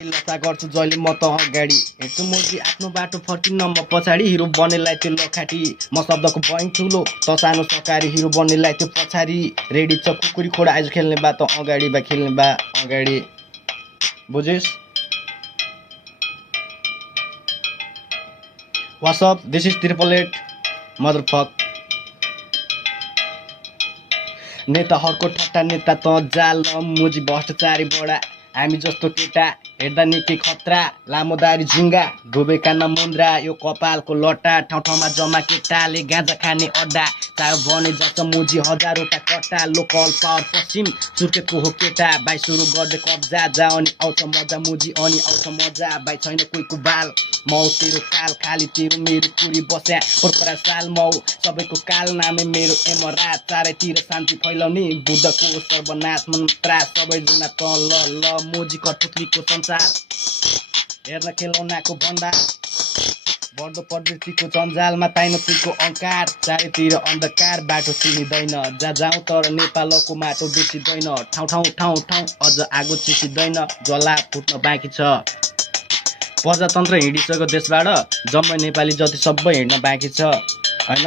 लता गर्छु जहिले म त अगाडि हेर्छु मोजी आफ्नो बाटो फर्किन्न म पछाडि हिरो बन्नेलाई त्यो लखाटी म शब्दको बैङ्क ठुलो त सानो सकारी हिरो बन्नेलाई त्यो पछाडि रेडी छ कुकुरी खोडा आज खेल्ने बा त अगाडि बा खेल्ने बा अगाडि बुझिस् व्हाट्सअप दिस इज 888 मदरफक नेताहरूको ठट्टा नेता त जाल मोजी भ्रष्टाचारी बडा हामी जस्तो केटा हेर्दा निकै खतरा लामो दारी झुङ्गा धोबे कानमा मुन्द्रा यो कपालको लट्टा ठाउँ ठाउँमा जम्मा केटाले गाँजा खाने अड्डा चार बने जान्छ मोजी हजारवटा कट्टा लोकल पावर पश्चिम सुर्खेतको हो केटा बाई सुरु गर्दै कब्जा जा अनि आउँछ मजा मोजी अनि आउँछ मजा बाई छैन कोहीको बाल मौ तेरो काल खाली तेरो मेरो पुरी बस्या परपरा साल मौ सबैको काल नामे मेरो एमरा चारैतिर शान्ति फैलाउने बुद्धको सर्वनाश मन्त्रा सबैजना त ल मोजी कठपुतलीको संसार हेर्न खेलौनाको भण्डार बढ्दो प्रवृत्तिको जन्जालमा ताइनतीको अङ्कार चारैतिर अन्धकार बाटो चिनिँदैन जा जाउँ तर नेपालको माटो बेचिँदैन ठाउँ ठाउँ ठाउँ ठाउँ अझ आगो चिसिँदैन ज्वाला फुट्न बाँकी छ प्रजातन्त्र हिँडिसक्यो देशबाट जम्मै नेपाली जति सबै हिँड्न बाँकी छ होइन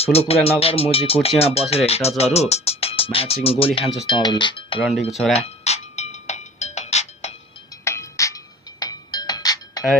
ठुलो कुरा नगर मोजी कुर्सीमा बसेर हेटर्सहरू माछिङ गोली खान्छस् तँहरूले रन्डीको छोरा ए